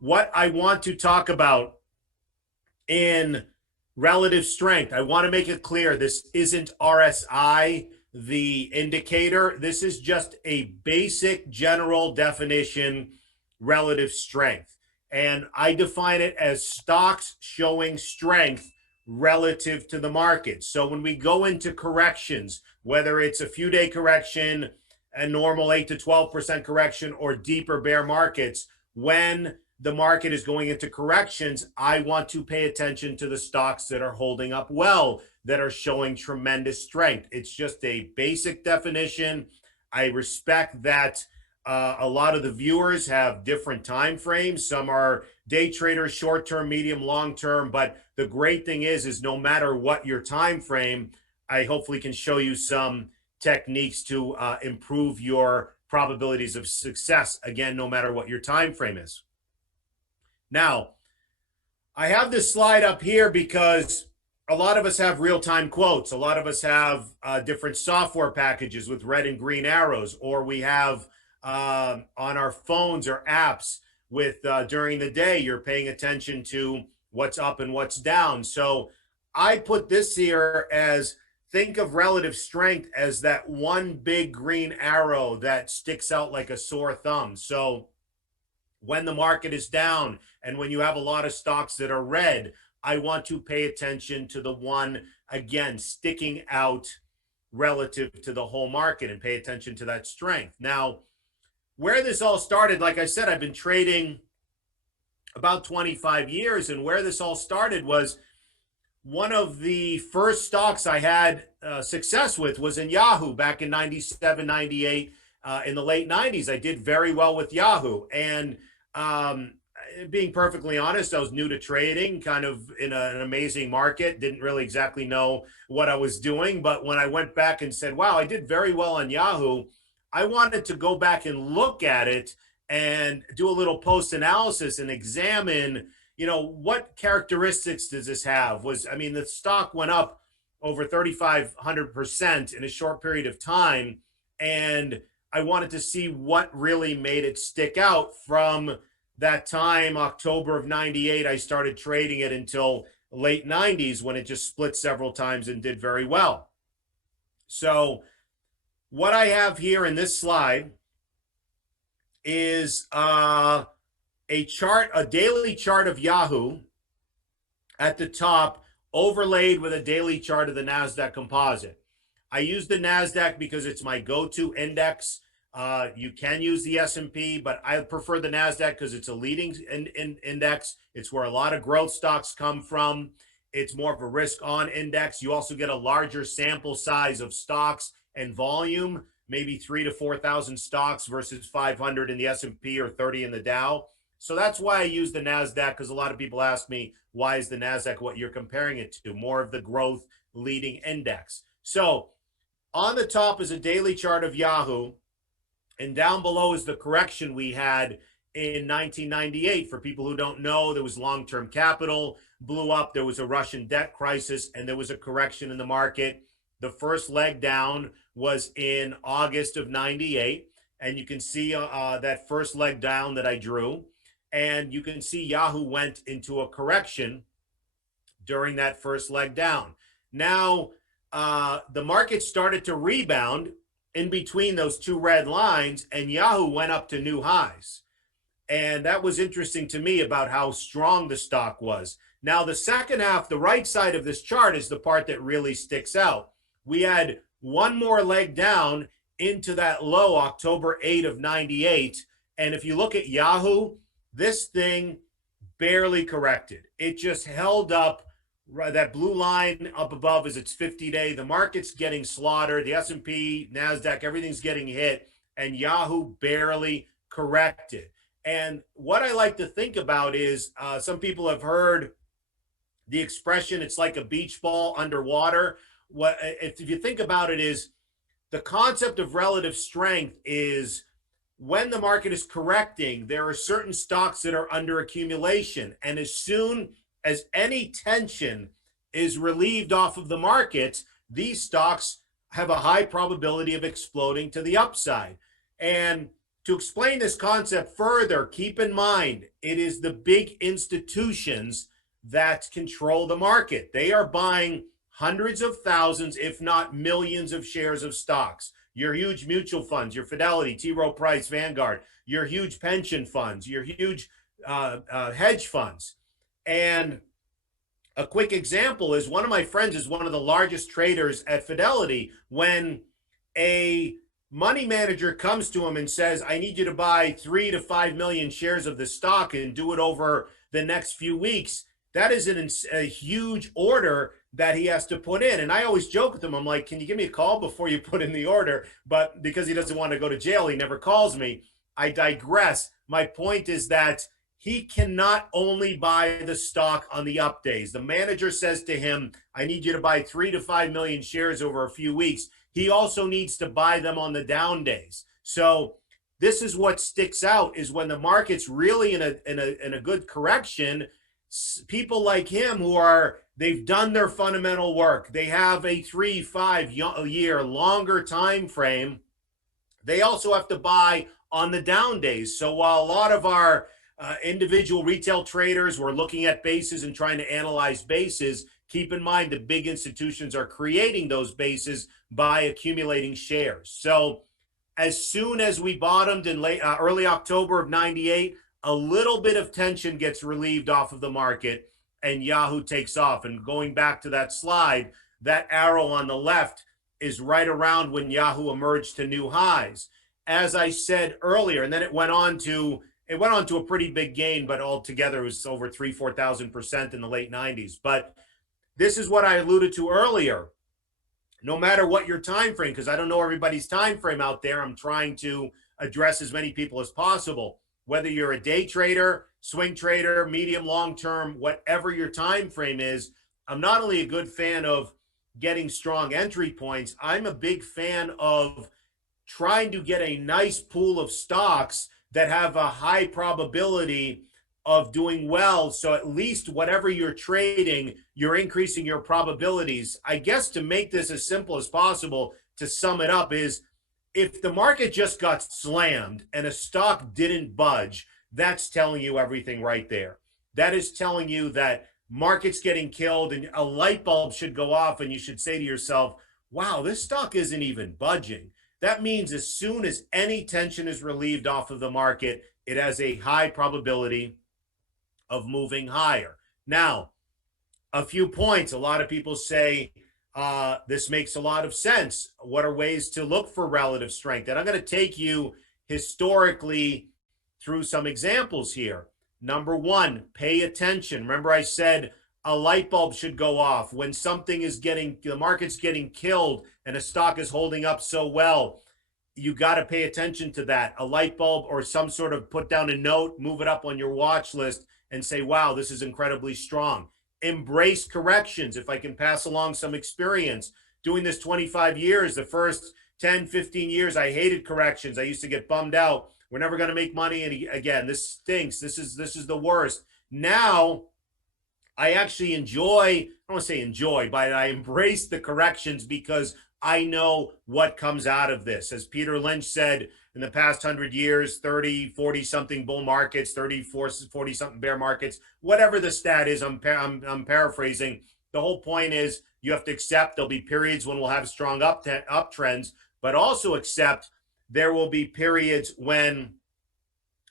What I want to talk about in relative strength, I want to make it clear this isn't RSI, the indicator. This is just a basic general definition, relative strength. And I define it as stocks showing strength relative to the market. So when we go into corrections, whether it's a few-day correction, a normal 8 to 12% correction, or deeper bear markets, when the market is going into corrections, I want to pay attention to the stocks that are holding up well, that are showing tremendous strength. It's just a basic definition. I respect that a lot of the viewers have different time frames. Some are day traders, short-term, medium, long-term. But the great thing is no matter what your time frame, I hopefully can show you some techniques to improve your probabilities of success, again, no matter what your time frame is. Now, I have this slide up here because a lot of us have real-time quotes. A lot of us have different software packages with red and green arrows, or we have on our phones or apps with during the day, you're paying attention to what's up and what's down. So I put this here as, think of relative strength as that one big green arrow that sticks out like a sore thumb. So when the market is down and when you have a lot of stocks that are red, I want to pay attention to the one, again, sticking out relative to the whole market and pay attention to that strength. Now, where this all started, like I said, I've been trading about 25 years, and where this all started was one of the first stocks I had success with was in Yahoo back in 97, 98. In the late 90s, I did very well with Yahoo. And being perfectly honest, I was new to trading, kind of in an amazing market, didn't really exactly know what I was doing. But when I went back and said, wow, I did very well on Yahoo, I wanted to go back and look at it and do a little post analysis and examine, what characteristics does this have? The stock went up over 3,500% in a short period of time. And I wanted to see what really made it stick out from that time, October of 98. I started trading it until late 90s when it just split several times and did very well. So what I have here in this slide is a chart, a daily chart of Yahoo at the top, overlaid with a daily chart of the Nasdaq Composite. I use the Nasdaq because it's my go-to index. You can use the S&P, but I prefer the Nasdaq because it's a leading index. It's where a lot of growth stocks come from. It's more of a risk-on index. You also get a larger sample size of stocks and volume, maybe 3,000 to 4,000 stocks versus 500 in the S&P or 30 in the Dow. So that's why I use the Nasdaq, because a lot of people ask me, why is the Nasdaq what you're comparing it to? More of the growth leading index. So on the top is a daily chart of Yahoo, and down below is the correction we had in 1998. For people who don't know, there was long-term capital, blew up, there was a Russian debt crisis, and there was a correction in the market. The first leg down was in August of 98, and you can see that first leg down that I drew. And you can see Yahoo went into a correction during that first leg down. Now, the market started to rebound in between those two red lines, and Yahoo went up to new highs. And that was interesting to me about how strong the stock was. Now, the second half, the right side of this chart, is the part that really sticks out. We had one more leg down into that low, October 8 of 98. And if you look at Yahoo, this thing barely corrected. It just held up. That blue line up above is its 50-day. The market's getting slaughtered. The S&P, Nasdaq, everything's getting hit. And Yahoo barely corrected. And what I like to think about is some people have heard the expression, it's like a beach ball underwater. If you think about it, is the concept of relative strength is when the market is correcting, there are certain stocks that are under accumulation. And as soon as any tension is relieved off of the market, these stocks have a high probability of exploding to the upside. And To explain this concept further, keep in mind, it is the big institutions that control the market. They are buying hundreds of thousands, if not millions of shares of stocks. Your huge mutual funds, your Fidelity, T. Rowe Price, Vanguard, your huge pension funds, your huge hedge funds. And a quick example is one of my friends is one of the largest traders at Fidelity. When a money manager comes to him and says, I need you to buy 3 to 5 million shares of the stock and do it over the next few weeks, that is a huge order that he has to put in. And I always joke with him. I'm like, can you give me a call before you put in the order? But because he doesn't want to go to jail, he never calls me. I digress. My point is that he cannot only buy the stock on the up days. The manager says to him, I need you to buy 3 to 5 million shares over a few weeks. He also needs to buy them on the down days. So this is what sticks out, is when the market's really in a good correction, people like him they've done their fundamental work. They have a 3-5 year longer time frame. They also have to buy on the down days. So while a lot of our individual retail traders were looking at bases and trying to analyze bases, keep in mind the big institutions are creating those bases by accumulating shares. So as soon as we bottomed in early October of 98, a little bit of tension gets relieved off of the market and Yahoo takes off. And going back to that slide, that arrow on the left is right around when Yahoo emerged to new highs. As I said earlier, and then it went on to a pretty big gain, but altogether it was over 4,000% in the late 90s. But this is what I alluded to earlier. No matter what your time frame, because I don't know everybody's time frame out there, I'm trying to address as many people as possible. Whether you're a day trader, swing trader, medium, long term, whatever your time frame is, I'm not only a good fan of getting strong entry points, I'm a big fan of trying to get a nice pool of stocks that have a high probability of doing well. So at least whatever you're trading, you're increasing your probabilities. I guess to make this as simple as possible, to sum it up, is if the market just got slammed and a stock didn't budge, that's telling you everything right there. That is telling you that market's getting killed and a light bulb should go off and you should say to yourself, wow, this stock isn't even budging. That means as soon as any tension is relieved off of the market, it has a high probability of moving higher. Now, a few points. A lot of people say this makes a lot of sense. What are ways to look for relative strength? And I'm going to take you historically through some examples here. Number one, pay attention. Remember I said a light bulb should go off when something is the market's getting killed and a stock is holding up so well. You got to pay attention to that. A light bulb or some sort of put down a note, move it up on your watch list and say, wow, this is incredibly strong. Embrace corrections. If I can pass along some experience doing this 25 years, the first 10, 15 years, I hated corrections. I used to get bummed out. We're never going to make money. And again, this stinks. This is the worst. Now I actually enjoy, I don't want to say enjoy, but I embrace the corrections because I know what comes out of this. As Peter Lynch said, in the past 100 years, 30, 40 something bull markets, 30, 40 something bear markets, whatever the stat is, I'm paraphrasing. The whole point is you have to accept there'll be periods when we'll have strong uptrends, but also accept there will be periods when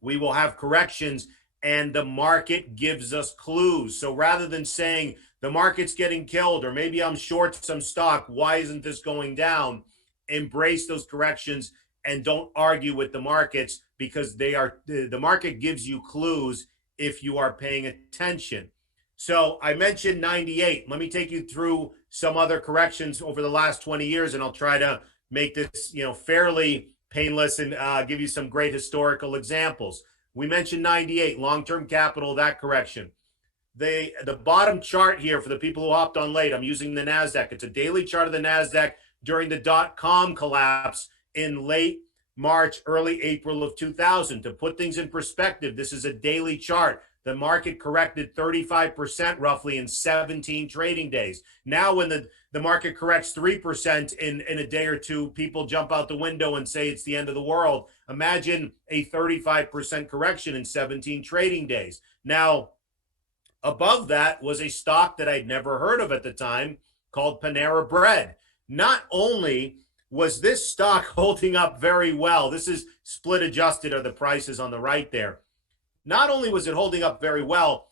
we will have corrections and the market gives us clues. So rather than saying the market's getting killed or maybe I'm short some stock, why isn't this going down? Embrace those corrections and don't argue with the markets because the market gives you clues if you are paying attention. So I mentioned 98. Let me take you through some other corrections over the last 20 years and I'll try to make this, fairly painless and give you some great historical examples. We mentioned 98, long-term capital, that correction. The bottom chart here for the people who hopped on late, I'm using the Nasdaq. It's a daily chart of the Nasdaq during the dot-com collapse in late March, early April of 2000. To put things in perspective, this is a daily chart. The market corrected 35% roughly in 17 trading days. Now when the market corrects 3% in a day or two, people jump out the window and say it's the end of the world. Imagine a 35% correction in 17 trading days. Now, above that was a stock that I'd never heard of at the time called Panera Bread. Not only was this stock holding up very well, this is split adjusted, are the prices on the right there. Not only was it holding up very well,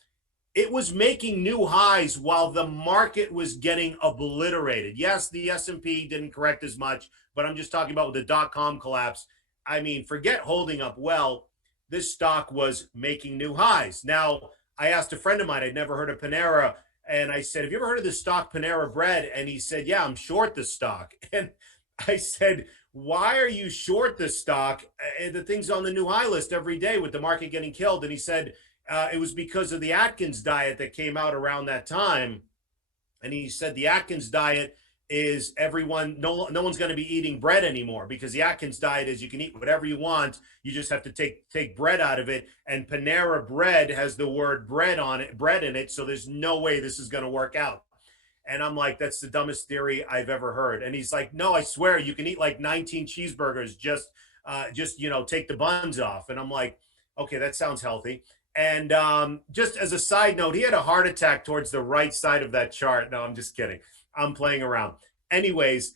it was making new highs while the market was getting obliterated. Yes, the S&P didn't correct as much, but I'm just talking about the dot-com collapse. I mean, forget holding up well. This stock was making new highs. Now, I asked a friend of mine, I'd never heard of Panera, and I said, have you ever heard of this stock, Panera Bread? And he said, yeah, I'm short this stock. And I said, why are you short this stock? The thing's on the new high list every day with the market getting killed. And he said, it was because of the Atkins diet that came out around that time. And he said the Atkins diet is no one's going to be eating bread anymore, because the Atkins diet is you can eat whatever you want. You just have to take bread out of it. And Panera Bread has the word bread in it. So there's no way this is going to work out. And I'm like, that's the dumbest theory I've ever heard. And he's like, no, I swear you can eat like 19 cheeseburgers. Just take the buns off. And I'm like, okay, that sounds healthy. And just as a side note, he had a heart attack towards the right side of that chart. No, I'm just kidding. I'm playing around. Anyways,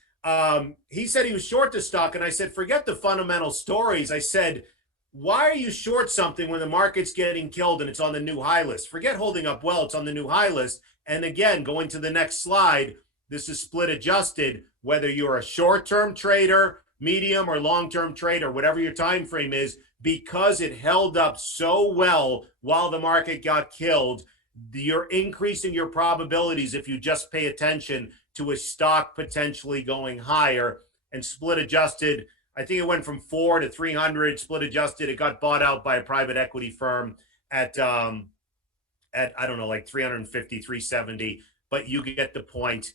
he said he was short the stock. And I said, forget the fundamental stories. I said, why are you short something when the market's getting killed and it's on the new high list? Forget holding up well, it's on the new high list. And again, going to the next slide, this is split adjusted, whether you're a short-term trader, medium or long-term trader, whatever your time frame is, because it held up so well while the market got killed, you're increasing your probabilities if you just pay attention to a stock potentially going higher. And split adjusted, I think it went from 4 to 300. Split adjusted, it got bought out by a private equity firm at I don't know, like 350, 370, but you get the point.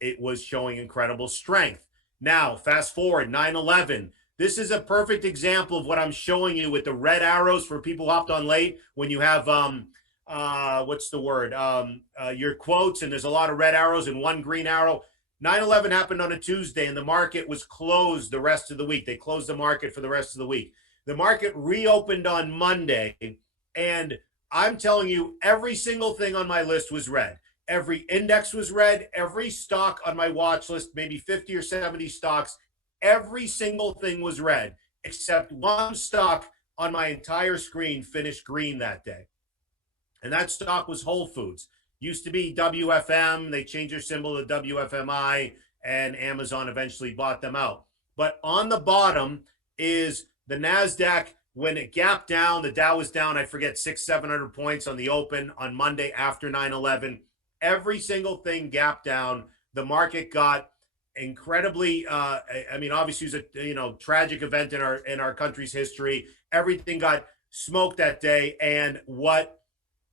It was showing incredible strength. Now, fast forward, 9/11. This is a perfect example of what I'm showing you with the red arrows for people who hopped on late. When you have, what's the word? Your quotes, and there's a lot of red arrows and one green arrow. 9/11 happened on a Tuesday, and the market was closed the rest of the week. They closed the market for the rest of the week. The market reopened on Monday, and I'm telling you, every single thing on my list was red. Every index was red. Every stock on my watch list, maybe 50 or 70 stocks, every single thing was red, except one stock on my entire screen finished green that day. And that stock was Whole Foods. Used to be WFM. They changed their symbol to WFMI, and Amazon eventually bought them out. But on the bottom is the Nasdaq. When it gapped down, the Dow was down, I forget, 600-700 points on the open on Monday after 9/11. Every single thing gapped down. The market got incredibly, I mean, obviously it was a tragic event in our country's history. Everything got smoked that day, and what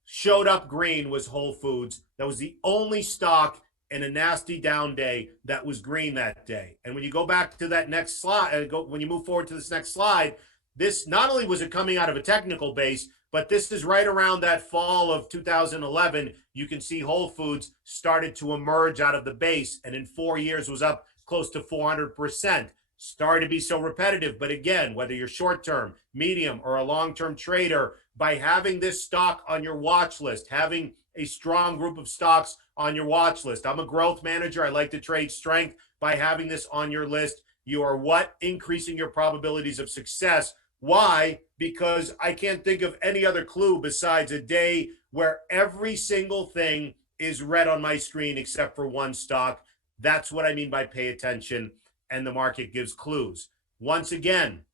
showed up green was Whole Foods. That was the only stock in a nasty down day that was green that day. And when you go back to that next slide, when you move forward to this next slide, this not only was it coming out of a technical base, but this is right around that fall of 2011. You can see Whole Foods started to emerge out of the base, and in 4 years was up close to 400%. Sorry to be so repetitive, but again, whether you're short-term, medium, or a long-term trader, by having this stock on your watch list, having a strong group of stocks on your watch list. I'm a growth manager. I like to trade strength. By having this on your list, you are increasing your probabilities of success. Why? Because I can't think of any other clue besides a day where every single thing is red on my screen except for one stock. That's what I mean by pay attention, and the market gives clues. Once again,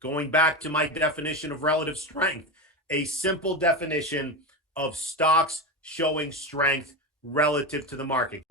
going back to my definition of relative strength, a simple definition of stocks showing strength relative to the market.